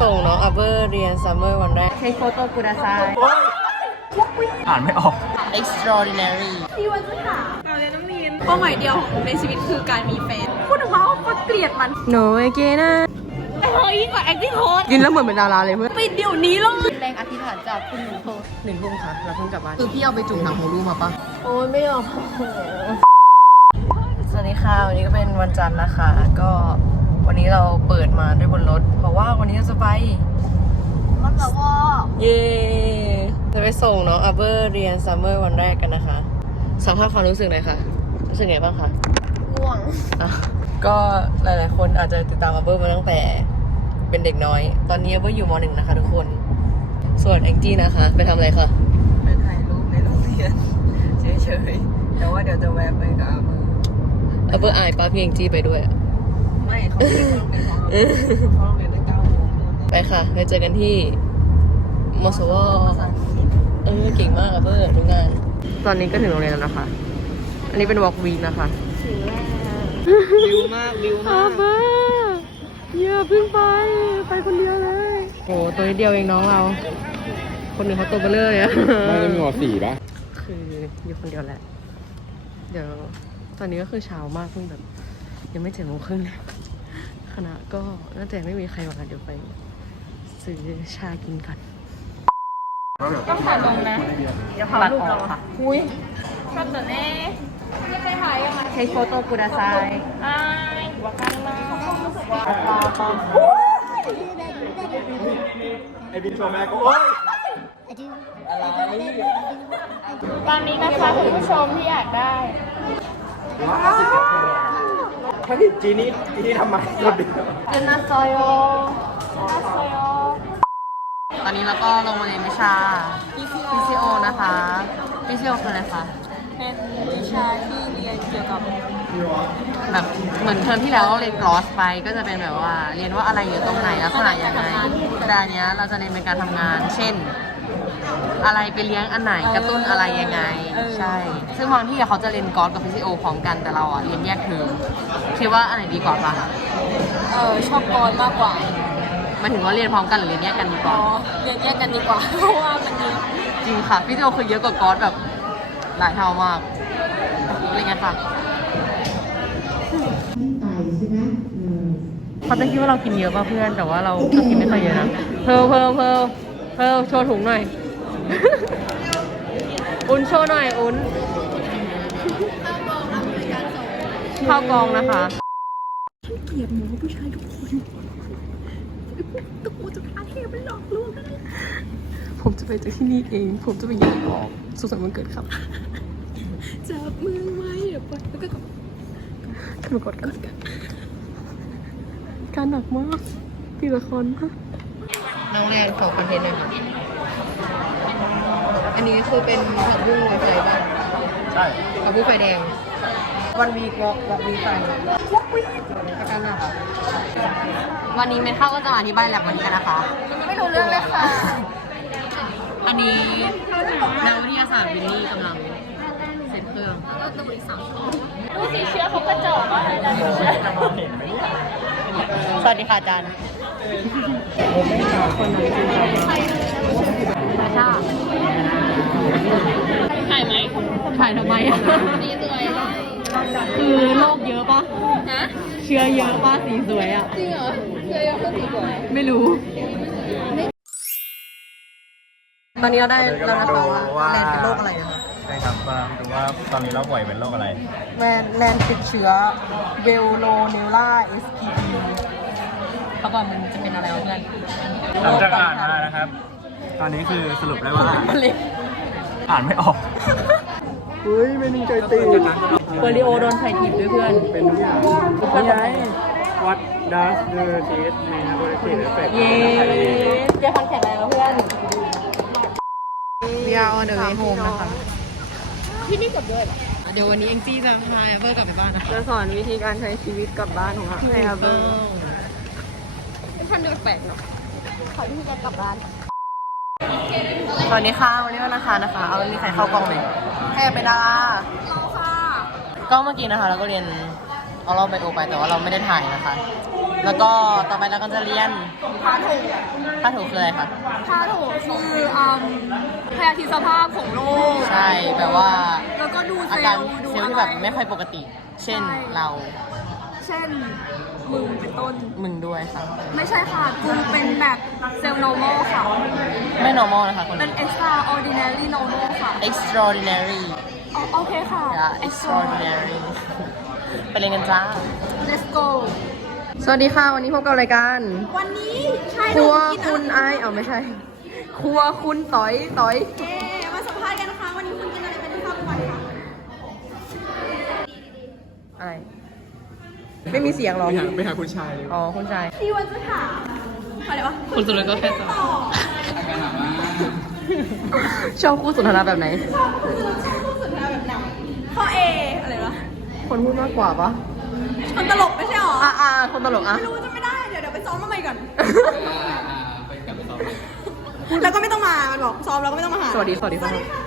ส่งน้องอัเบอร์เรียนซัมเมอร์วันแรกเทคโฟโต้กูดาไซอ่านไม่ออก extraordinary เป้าหมายเดียวของในชีวิตคือการมีแฟน พูดถึงว่าก็เกลียดมันโนเอเกนะเฮ้ยกว่า acting coach กินแล้วเหมือนเป็นดาราเลยเพื่อนไปเดี๋ยวนี้เลยแรงอธิษฐานจากคุณหนูโทหนึ่งทุ่มค่ะ เราเพิ่งกลับบ้าน คือพี่เอาไปจุ่มหนังหูรูมาปะโอ้ยไม่ออกสวัสดีค่ะ วันนี้ก็เป็นวันจันทร์นะคะ ก็ วันนี้เราเปิดมาด้วยบนรถ เพราะว่าวันนี้เราจะไปมันแบบว่าเย้จะไปส่งน้องอัเบอร์เรียนซัมเมอร์วันแรกกันนะคะสัมภาษณ์ความรู้สึกหน่อยค่ะ รู้สึกไงบ้างคะง่วงอะก็หลาย ๆ คนอาจจะติดตามอัเบอร์มาตั้งแต่เป็นเด็กน้อย ตอนนี้อัเบอร์อยู่มหนึ่งนะคะทุกคน ส่วนแองจี้นะคะ ไปทำอะไรคะไปถ่ายรูปในโรงเรียนเฉย ๆ แต่ว่าเดี๋ยวจะแวะไปกับอามืออัเบอร์อายป้าพี่แองจี้ไปด้วยอะ ไม่เขาไม่ได้เข้าโรงเรียนของเราเขาโรงเรียนตั้งเก้าโมงไปค่ะไปเจอกันที่มสวเออเก่งมากอัเบอร์ทุกงาน ตอนนี้ก็ถึงโรงเรียนแล้วนะคะ อันนี้เป็นวอล์กวีคนะคะวิวมากวิวอามากเบอร์อย่าเพิ่งไปไปคนเดียวเลยโอ้ตัวนิดเดียวเองน้องเรา คนหนึ่งเขาตัวเบลเลอร์เลยอะไม่ได้มีหัวสี่ปะคืออยู่คนเดียวแหละ เดี๋ยวตอนนี้ก็คือเช้ามากเพิ่งแบบ ยังไม่เจ็ดโมงครึ่งเลย คณะก็น่าจะยังไม่มีใครมาเดี๋ยวไปซื้อชากินกันต้องถ่ายลงนะตัดออกค่ะชอบตัวแน่ไม่เคยถ่ายกันมาเทคโฟโต้กูดาไซอ้ายว่ากันมาไอบินโชว์แม่ก็โอ๊ยตอนนี้นะคะคุณผู้ชมที่อยากได้ ถ้าที่จีนี่จีนี่ทำไมคนเดียวเจนนาซอยโออาเซโอตอนนี้เราก็ลงมาเรียนวิชา PCO นะคะ PCO คืออะไรคะ เป็นวิชาที่เรียนเกี่ยวกับแบบเหมือนเทอมที่แล้วเราเรียนกลอสไปก็จะเป็นแบบว่า เรียนว่าอะไรอยู่ตรงไหนลักษณะยังไงแต่อันเนี้ยเราจะเรียนเป็นการทำงาน เช่น อะไรไปเลี้ยงอันไหนกระตุ้นอะไรยังไง ใช่ ซึ่งบางที่อะเขาจะเรียนกอสกับ PCO พร้อมกันแต่เราอะเรียนแยกเทอมคิดว่าอันไหนดีกว่าคะเออชอบกรมากกว่าหมายถึงว่าเรียนพร้อมกันหรือเรียนแยกกันดีกอ๋ว่า อเรียนแยกกันดีกว่า เพราะว่ามันเยอะจริงค่ะ PCO คือเยอะกว่ากอสแบบหลายเท่ามากอะไรเงี้ยค่ะเขาจะคิดว่าเรากินเยอะป่ะเพื่อนแต่ว่าเราก็กินไม่ค่อยเยอะนะเพลเพลเพลเพลโชว์ถุงหน่อย อุ้นโชว์หน่อยอุ้นข้าวกองนะคะผมจะไปจากที่นี่เอง ผมจะไปแยกออกสุขสันต์วันเกิดครับจับมือไว้เดี๋ยวปล่อยแล้วก็ขึ้นมากดกันการหนักมากตีละครมากน้องแอนขอคอนเทนต์หน่อยค่ะ อันนี้คือเป็นผักบุ้งลอยไฟบ้างใช่ผักบุ้งไฟแดง วันวีกวอกวอกวีไฟวอกวีประกันนะคะวันนี้เมนเข้าก็จะมาอธิบายแลบวันนี้กันนะคะ ไม่รู้เรื่องเลยค่ะ อันนี้นักวิทยาศาสตร์วินนี่กำลังเซ็ตเครื่องดูสีเชื้อเขากระจอกมากเลยนะสวัสดีค่ะอาจารย์คนนั้นคือใช่ ถ่ายไหมถ่ายทำไมอะ สีสวยคือโรคเยอะปะนะเชื้อเยอะปะสีสวยอะ จริงเหรอเชื้อเยอะคือสีสวย ไม่รู้ ตอนนี้เราได้แล้วนะคะว่าแลนเป็นโรคอะไรนะคะใช่ครับมาดูว่าตอนนี้เราป่วยเป็นโรคอะไร แลนแลนติดเชื้อเวลโลเนล่า SPP เขาบอกมันจะเป็นอะไรวะเพื่อนหลังจากอ่านมานะครับ ตอนนี้คือสรุปได้ว่าเล็ก อ่านไม่ออก เฮ้ยไม่มีใจตีเปอริโอโดนไถ่ถีบด้วยเพื่อนเป็นทุกอย่างนี่ไง What does the test metabolic effect เย้เจฟันแข็งแรงแล้วเพื่อนยาวเดี๋ยวโฮมนะคะที่นี่กับด้วยเหรอเดี๋ยววันนี้เอ็งจี้จะพาแอปเปิลกลับไปบ้านนะคะจะสอนวิธีการใช้ชีวิตกลับบ้านของเราให้อาเบอร์เป็นพันเดือนแปลกเนาะขอที่จะกลับบ้าน สวัสดีค่ะ วันนี้วันอังคารนะคะ เอามีใครเข้ากล้องไหมให้เป็นดาราก็เมื่อกี้นะคะ เราก็เรียนเอาเราไปโอไปแต่ว่าเราไม่ได้ถ่ายนะคะ แล้วก็ต่อไปเราก็จะเรียนพาโถผ้าถูคืออะไรคะพาโถคืออืมพยาธิสภาพของโลกใช่แบบว่าแล้วก็ดูเซอาลการล์ดูเซลล์อะที่ไรแบบไม่ค่อยปกติ เช่นใช่เรา เช่น มึงเป็นต้น มึงด้วยค่ะ ไม่ใช่ค่ะ กูเป็นแบบเซลล์ normal ค่ะ ไม่ normal นะคะคนเป็น นี้ extraordinary normal ค่ะ extraordinary อ๋อโอเคค่ะ yeah extraordinary ไปเรียนกันจ้า let's go สวัสดีค่ะ วันนี้พบกับรายการวันนี้ชายคหรันุ่วมกินคุณอะไรไอายเอาไม่ใช่ ครัวคุณต่อยต่อย เย้มาสัมภาษณ์กันนะคะวันนี้คุณกินอะไรเป็นข้าวกลางวันคะอะไร ไม่มีเสียงหรอ ไปหาไปหาคุณชายเลยอ๋อคุณชาย พี่วันจะถามอะไรวะคุณสุรก็แค่ตอบต่อชอบคู่สนทนาแบบไหนสุดท้ายแบบไหนข้อ A อะไรวะคนพูดมากกว่าปะมันตลกไม่ใช่หรอ อะอะคนตลกอะ ไม่รู้จะไม่ได้ เดี๋ยวเดี๋ยวไปซ้อมมาใหม่ก่อนแล้วก็ไม่ต้องมา มันบอกซ้อมแล้วก็ไม่ต้องมาหา สวัสดี สวัสดีครับ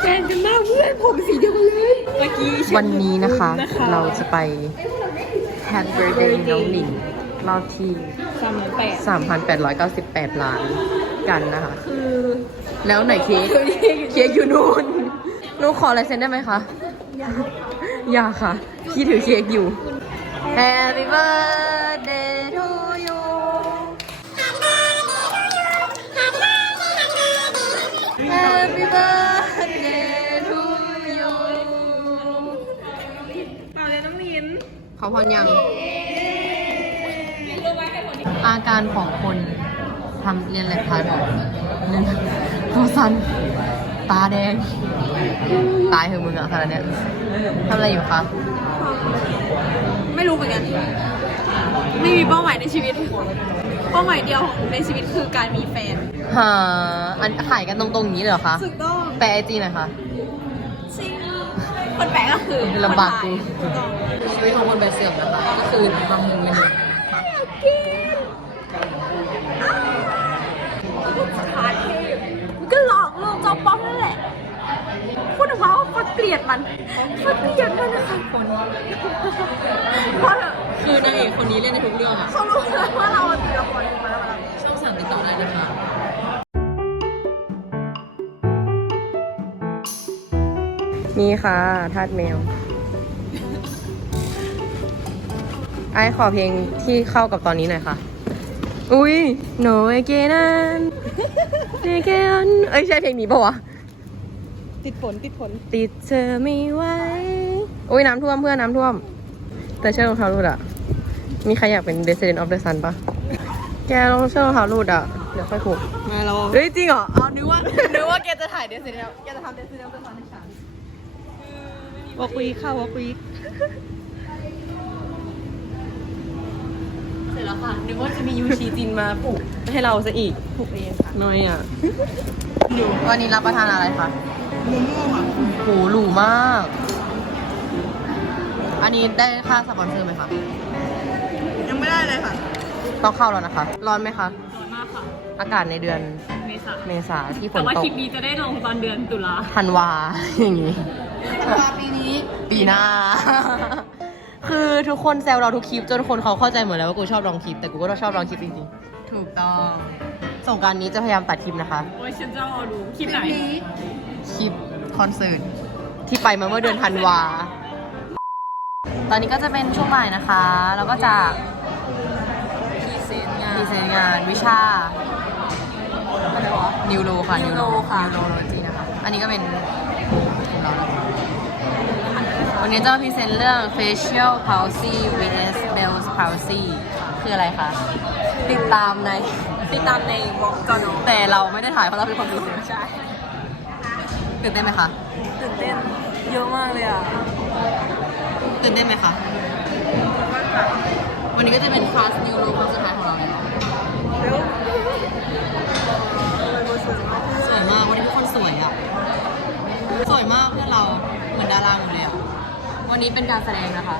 แฟนกันมากเพื่อนผมสีเดียวกันเลยเมื่อกี้วันนี้นะคะ เราจะไป Happy Birthday น้องหนิงรอบที่สามแปด3,898 ล้านกันนะคะแล้วไหนเค้กเค้กอยู่นู่นหนูขอลายเซ็นได้ไหมคะ อย่าค่ะ พี่ถือเค้กอยู่ Happy birthday เขาพรยัง อาการของคนทำเรียนแลบพาร์ทหนึ่งตัวสันตาแดง ตายเหอะมึงอะขนาดเนี้ยทำอะไรอยู่คะไม่รู้เหมือนกัน ไม่มีเป้าหมายในชีวิต เป้าหมายเดียวของในชีวิตคือการมีแฟนหาอันขายกันตรงๆอย่างนี้เลยเหรอคะสุดต้อง แปลไอจีหน่อยค่ะชิง คนแปลกก็คือลำบากคนกูตายถูกต้องชีวิตของคนเป็นเสื่อมนะคะก็คือบางมุมเป็นหนึ่งสุดท้ายมันก็หลอกลวงจอมปลอมนั่นแหละพูดออกมาว่าฟักเกลียดมันฟักเกลียดมันนะคะคนเพราะคือนางเอกคนนี้เล่นในทุกเรื่องอะเขารู้แล้วว่าเราตีละครมาแล้วช่องสั่งติดต่อได้นะคะ นี่ค่ะทาดแมว ไอขอเพลงที่เข้ากับตอนนี้หน่อยค่ะ อุ้ย no again again เอ้ยใช่เพลงนี้ปะวะ ติดฝนติดฝนติดเธอไม่ไหวอุ้ยน้ำท่วมเพื่อนน้ำท่วม แต่เชือกรองเท้ารูดอะมีใครอยากเป็น Descendant of the Sun ปะแกลองเชือกรองเท้ารูดอะเดี๋ยวค่อยผูกมาเราเฮ้ยจริงเหรอ เอานึกว่านึกว่าแกจะถ่าย Descendant แกจะทำ Descendant of the Sun ให้ฉัน วอคุยเข้าวอคุยเสร็จแล้วค่ะนึกว่าจะมียูชีจินมาผูกให้เราซะอีกถูกเองค่ะน้อยอะวันนี้รับประทานอะไรคะโมโม่ค่ะโหหรูมาก อันนี้ได้ค่าสปอนเซอร์ไหมคะ ยังไม่ได้เลยค่ะ ต้องเข้าแล้วนะคะ ร้อนไหมคะ ร้อนมากค่ะ อากาศในเดือนเมษาเมษาที่ฝแต่นว่าตคกลิปนี้จะได้ลงตอนเดือนตุลาธันวาอย่าง งี้ปีนี้ปีหน้า คือทุกคนแซวเราทุกคลิปจนคนเขาเข้าใจหมดแล้วว่ากูชอบลองคลิป แต่กูก็ชอบลองคลิปจริงๆถูกต้องส่งกรารนี้จะพยายามตัดคลิปนะคะ โอ้ยฉันจะรอดูคลิปไหนคลิปคอนเสิร์ตที่ไปมาเมื่อเดือนธันวา ตอนนี้ก็จะเป็นช่วงบ่ายนะคะ แล้วก็จะพรีเซนต์งานพรีเซนต์งานวิชานิวโรค่ะนิวโรค่ะ นิวโรโลจีนะคะ อันนี้ก็เป็นของเรานะคะ วันนี้จะมาพรีเซนต์เรื่อง facial palsy vs Bell's palsy คืออะไรคะ ติดตามใน ติดตามในวอล์กจอนอแต่เราไม่ได้ถ่ายเพราะเราเป็นคนดูใช่ตื่นเต้นไหมคะ ตื่นเต้นเยอะมากเลยอะ ตื่นเต้นไหมคะ วันนี้ก็จะเป็นคลาสนิวโรคลาสสุดท้ายของเราแล้วสวยมาก วันนี้ทุกคนสวยอะ สวยมากเพื่อนเราเหมือนดาราหมดเลยอะ วันนี้เป็นการแสดงนะคะ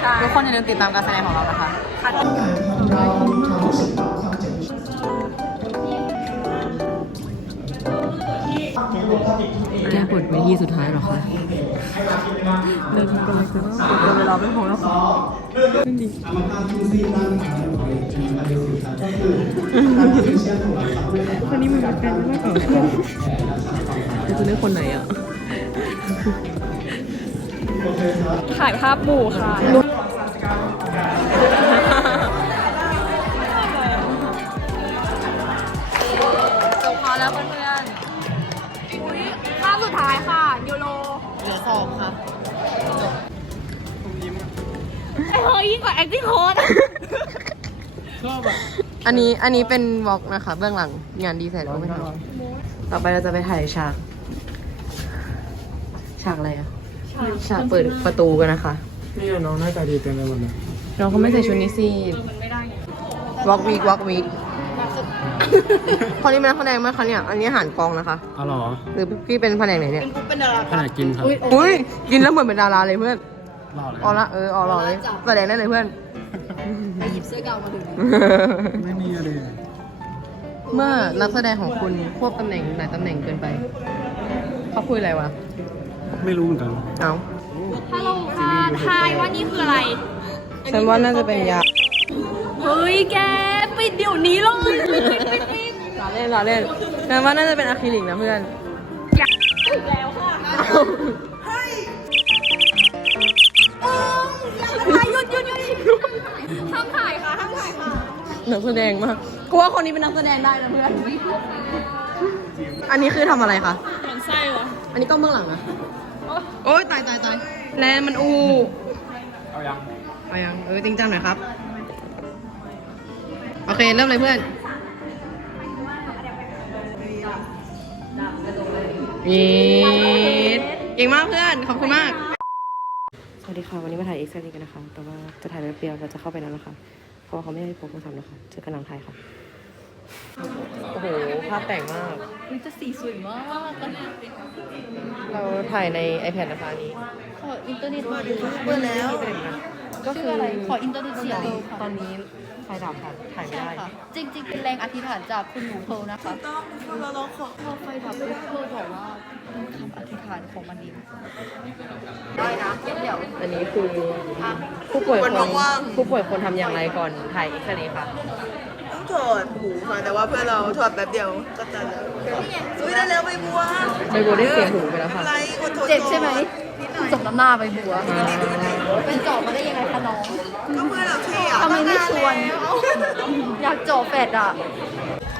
ใช่ทุกคนอย่าลืมติดตามการแสดงของเรานะคะแก้บทเวทีสุดท้ายหรอคะเดินกันเลยจ้าเดินเวลาเป็นของเราคนนี้มันเป็นแฟนมากกว่าเพื่อนจะเลือกคนไหนอะ ถ่ายภาพหมู่ค่ะจบพอแล้วเพื่อนๆภาพสุดท้ายค่ะยูโรเหลือสองค่ะไอ้เฮ้ยยิ่งกว่า acting coach อันนี้อันนี้เป็นวอล์กนะคะ เบื้องหลังงานดีไซน์ก็ไม่ทำต่อไปเราจะไปถ่ายฉาก ฉากอะไรอะ ฉากเปิดประตูกันนะคะ นี่น้องหน้าตาดีเต็มไปหมดเลยน้องเขาไม่ใส่ชุดนี้สิวอล์กวีกวอล์กวีกคนนี้เป็นนักแสดงไหมคะเนี่ย อันนี้อาหารกองนะคะ อ๋อเหรอ หรือพี่เป็นแผนกไหนเนี่ยขนาดกินครับอุ้ย กินแล้วเหมือนเป็นดาราเลยเพื่อนหล่อเลยออละเออออหล่อเลยแสดงได้เลยเพื่อนไม่มีอะไรเมื่อนักแสดงของคุณควบตำแหน่งหลายตำแหน่งเกินไป เขาคุยอะไรวะ ไม่รู้เหมือนกัน เอาฮัลโหลค่ะทายว่านี่คืออะไร ฉันว่าน่าจะเป็นยา เฮ้ยแกปิดเดี๋ยวนี้เลยปิดปิดปิดปิดล้อเล่นล้อเล่นฉันว่าน่าจะเป็นอะคริลิกนะเพื่อนแล้วค่ะถ่ายหยุดหยุดหยุดห้ามถ่ายค่ะห้ามถ่ายค่ะนักแสดงมากกูว่าคนนี้เป็นนักแสดงได้นะเพื่อน อันนี้คือทำอะไรคะ หมันไส้เหรอ อันนี้กล้องเบื้องหลังอะ โอ๊ยตายตายตายแลนมันอูเอายังเอายังเออจริงจังหน่อยครับ โอเค เริ่มเลยเพื่อนเย้เก่งมากเพื่อน ขอบคุณมาก สวัสดีค่ะ วันนี้มาถ่ายเอ็กซ์เรย์กันนะคะ แต่ว่าจะถ่ายแป๊บเดียวเราจะเข้าไปแล้วนะคะ เพราะว่าเขาไม่ได้พกโทรศัพท์นะคะเจอกันหลังถ่ายค่ะ โอ้โห ภาพแต่งมาก มันจะสีสวยมากตอนนี้เราถ่ายใน iPad นะคะอันนี้ ขออินเทอร์เน็ตมาดูเปิดแล้ว ก็คืออะไร ขออินเทอร์เน็ตเสียเลยค่ะตอนนี้ไฟดับค่ะ ถ่ายไม่ใช่ได้ ค่ะ จริงๆ เป็นแรงอธิษฐานจากคุณหนูเพร์ลนะคะต้องเราลองขอพอไฟดับปุ๊บเพร์ลบอกว่าเป็นคำอธิษฐานของมันดีได้นะเดี๋ยวอันนี้คือ ผู้ป่วยคน ผู้ป่วยคนทำอย่างไรก่อนถ่ายเอ็กซเรย์ค่ะต้อง ถอดหูค่ะแต่ว่าเพื่อนเราถอดแป๊บเดียวก็ตันแล้วอุ้ยได้แล้วใบบัวใบบัวได้เสียหูไปแล้วค่ะ อะไรอดทนเจ็บใช่ไหมจบน้ำหน้าไปบัวอ่าเป็นเจาะมาได้ยังไงคะน้องก็เพื่อนเราเท่อะทำไมไม่ชวน อยากเจาะแฟดอะ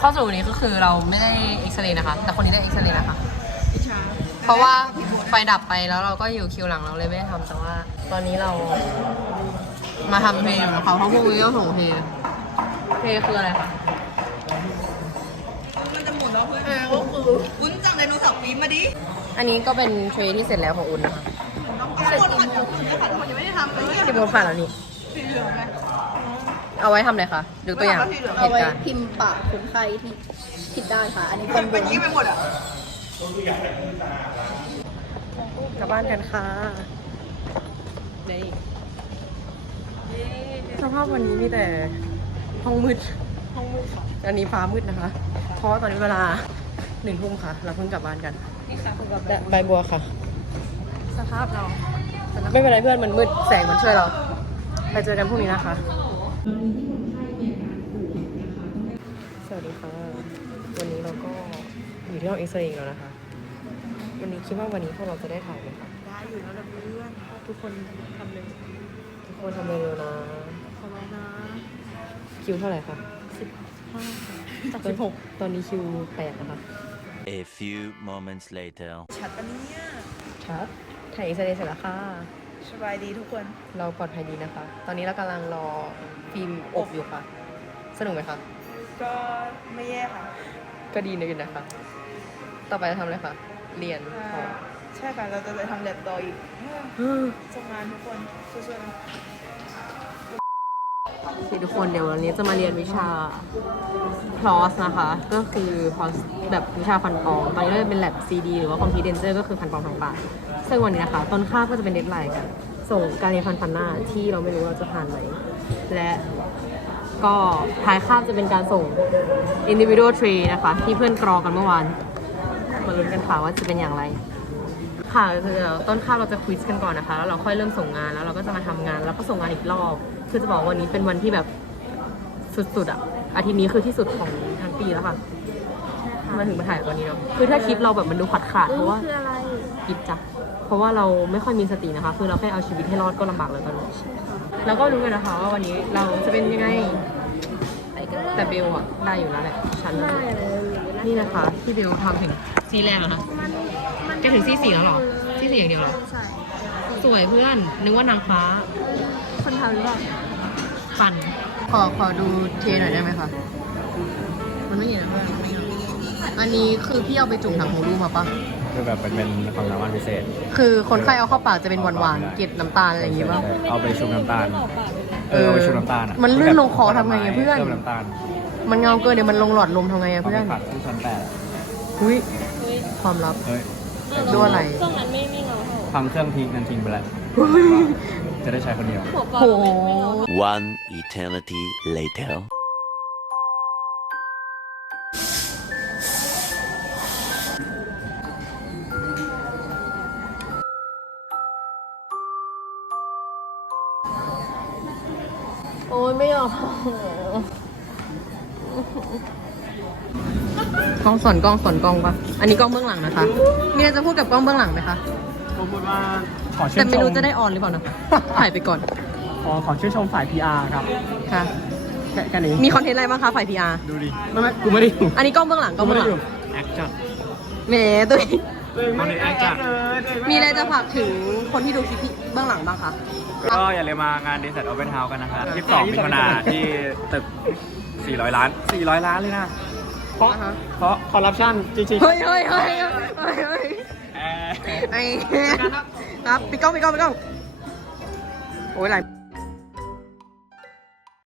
ข้อสรุปนี้ก็คือเราไม่ได้เอ็กซเรย์นะคะ แต่คนนี้ได้เอ็กซเรย์นะคะเพราะว่าไฟดับไปแล้วเราก็อยู่คิวหลังเราเลยไม่ได้ทำแต่ว่า ตอนนี้เรามาทำเพลงอยู่นะคะเพราะพวกนี้ต้องส่งเพลง เพลงคืออะไรคะมันจะหมุนแล้วเพื่อนเออก็คือวุ้นจังไดโนเสาร์ปีนมาดิอันนี้ก็เป็นเทรย์ที่เสร็จแล้วของอุ่นนะคะเสร็จคนผัดกับคุณนะคะคนยังไม่ได้ทำเลยที่โพสต์ผ่านแล้วนี่สีเหลืองไหมเอาไว้ทำอะไรคะยกตัวอย่างเอาเอาเหตุไว้การณ์พิมพ์ปากคนไข้ที่ผิดด้านค่ะ อันนี้เป็เป็นนเป็นยี่ไปหมดอะกลับบ้านกันค่ะสภาพวันนี้มีแต่ ห้องมืด ห้องมืดค่ะอันนี้ฟ้ามืดนะคะ เพราะว่าตอนนี้เวลาหนึ่งทุ่มค่ะ เราเพิ่งกลับบ้านกันนี่ค่ะใบบัวค่ะ สภาพเราไม่เป็นไรเพื่อนมันมืดแสงมันช่วยเรา ไปเจอกันพรุ่งนี้นะคะ สวัสดีค่ะ วันนี้เราก็อยู่ที่ห้องเอ็กซเรย์แล้วนะคะ วันนี้คิดว่าวันนี้พวกเราจะได้ถ่ายไหมคะ ได้อยู่แล้วนะเพื่อนทุกคนทำเร็วทุกคนทำเร็วๆนะขอร้องนะ คิวเท่าไหร่คะสิบห้าจากสิบหกตอนนี้คิวแปดนะคะ A few moments later. ชัดปะเนี่ยครับถ่ายเอ็กซเรย์เสร็จแล้วค่ะ สบายดีทุกคน เราปลอดภัยดีนะคะ ตอนนี้เรากำลังรอฟิล์มอบอยู่ค่ะ สนุกไหมคะ ก็ไม่แย่ค่ะ ก็ดีนะกันนะคะ ต่อไปจะทำอะไรคะ เรียนต่อใช่ค่ะ เราจะไปทำแลบต่ออีกทำงานทุกคนช่วยๆนะ โอเคทุกคนเดี๋ยววันนี้จะมาเรียนวิชา PLOS นะคะ ก็คือ PLOS แบบวิชาฟันปลอมตอนนี้ก็จะเป็น lab CD หรือว่า Confidential ก็คือฟันปลอมทางปากซึ่งวันนี้นะคะ ต้นค่าบก็จะเป็นเดทไลน์กัน ส่งการเรียนฟันฟันหน้าที่เราไม่รู้ว่าเราจะผ่านไหม และก็ท้ายคาบจะเป็นการส่ง individual tree นะคะ ที่เพื่อนกรอกันเมื่อวาน มาลุ้นกันค่ะว่าจะเป็นอย่างไร ค่ะเดี๋ยวต้นข้าวเราจะควิสกันก่อนนะคะ แล้วเราค่อยเริ่มส่งงานแล้วเราก็จะมาทำงานแล้วก็ส่งงานอีกรอบ คือจะบอกว่าวันนี้เป็นวันที่แบบสุดๆอะอาทิตย์นี้คือที่สุดของทั้งปีแล้วค่ะมาถึงมาถ่ายตอนนี้เนาะคือถ้าคลิปเราแบบมันดูขาดขาดๆเพราะว่าคืออะไรกิบจ้ะเพราะว่าเราไม่ค่อยมีสตินะคะ คือเราแค่เอาชีวิตให้รอดก็ลำบากเลยตอนนี้แล้วก็รู้กันนะคะว่าวันนี้เราจะเป็นยังไงไปกันเลยแต่เบลอะได้อยู่แล้วแหละฉันได้เลยนี่นะคะ ที่เบลทำถึงซีแรกแล้วนะ แกถึงซีสี่แล้วเหรอซีสี่อย่างเดียวเหรอ ใช่สวยเพื่อน นึกว่านางฟ้า คนทำหรือเปล่าปั่น ขอขอดูเทหน่อยได้ไหมคะ มันไม่เห็นนะเพื่อนไม่เห็นหรอกอันนี้คือพี่เอาไปจุ่มถังหูรูมาปะคือแบบเป็นเป็นความสามารถพิเศษ คือคนไข้เอาเข้าปากจะเป็นหวานหวานๆเกล็ดน้ำตาลอะไรอย่างงี้ปะ เอาไปชุบน้ำตาล เออเอาไปชุบน้ำตาลอะมันลื่นลงคอทำไงอะเพื่อนเพิ่มน้ำตาลมันเงาเกินเดี๋ยวมันลงหลอดลมทำไงอะเอาเพื่ไปอนผัดที่ชั้นแปดอุ้ยความลับ เฮ้ย ดูอะไรเครื่องนั้นไม่ไม่เงาเท่าทำเครื่องทิ้งนั้นทิ้งไปแล้วจะได้ใช้คนเดียว หัวกรอโห One eternity later. สอนกล้องสอนกล้องปะอันนี้กล้องเบื้องหลังนะคะมีอะไรจะพูดกับกล้องเบื้องหลังไหมคะผมพูดว่าขอชื่แต่นชไม่มรู้จะได้ออนหรือเปล่านะคะถ่ายไปก่อน ขอขอชื่นชมฝ่าย PR ครับค่ะแค่แค่นี้มีคอนเทนต์อะไรบ้างคะฝ่าย PR ดูดิไม่ไม่กูไม่ได้อยู่อันนี้กล้องเบื้องหลังกล้องเบื้องหลังแอคจัดแหมตัวเองคนนี้แอคจัดมีอะไรจะฝากถึงคนที่ดูคลิปที่เบื้องหลังบ้างคะก็อย่าลืมมางานดีเซตโอเ n นเฮาส์กันนะคะ22มิถุนาที่ตึก 400 ล้าน 400 ล้านเลยนะเพ ราะเพราะคอร์รัปชันจริงๆเฮ้ยเฮ้ยเฮ้ยเฮ้ยเฮ้ยเอ่อไอ้ครับปิดกล้องปิดกล้องปิดกล้องโอ้ยหลาย